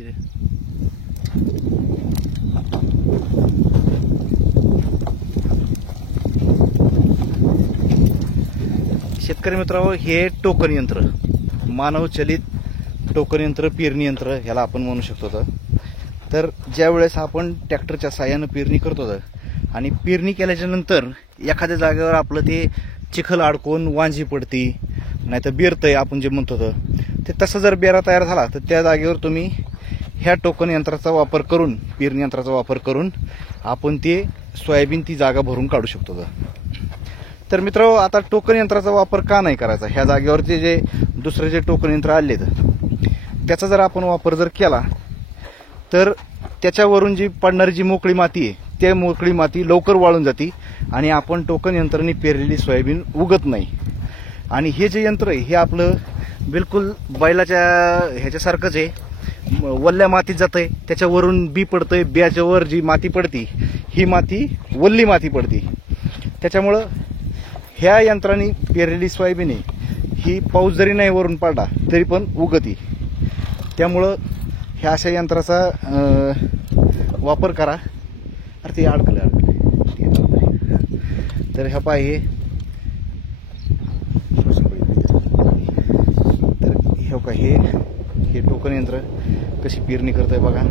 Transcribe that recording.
तिथे. शेतकरी मित्रांनो, हे टोकन यंत्र, मानवचलित टोकन यंत्र, पेरणी यंत्र ह्याला आपण म्हणू शकतो. तर ज्या वेळेस आपण ट्रॅक्टरच्या साहाय्यानं पेरणी करतो आणि पेरणी केल्याच्या नंतर एखाद्या जागेवर आपलं ते चिखल अडकून वांजी पडती, नाही तर बेरतंय आपण जे म्हणतो ते तसं जर बेरा तयार झाला तर त्या जागेवर तुम्ही ह्या टोकन यंत्राचा वापर करून, पेरणी यंत्राचा वापर करून आपण ते सोयाबीन ती जागा भरून काढू शकतो. तर मित्रांनो, आता टोकन यंत्राचा वापर का नाही करायचा? ह्या जागेवरचे जे दुसरे जे टोकन यंत्र आले त्याचा जर आपण वापर जर केला तर त्याच्यावरून जी पडणारी जी मोकळी माती आहे, त्या मोकळी माती लवकर वाळून जाते आणि आपण टोकन यंत्राने पेरलेली सोयाबीन उगत नाही. आणि हे जे यंत्र आहे हे आपलं बिलकुल बैलाच्या ह्याच्यासारखंच आहे. वल्ल्या मातीत जातंय, त्याच्यावरून बी पडतंय, बियाच्यावर जी माती पडती ही माती वल्ली माती पडती. त्याच्यामुळं ह्या यंत्राने पेरलेली सोयाबीन ही पाऊस जरी नाही वरून पडला तरी पण उगती. त्यामुळं ह्या अशा यंत्राचा वापर करा. अरे ते अडकले. तर ह्या पाय तर हे का हे टोकन यंत्र कशी पेरणी करतंय बघा.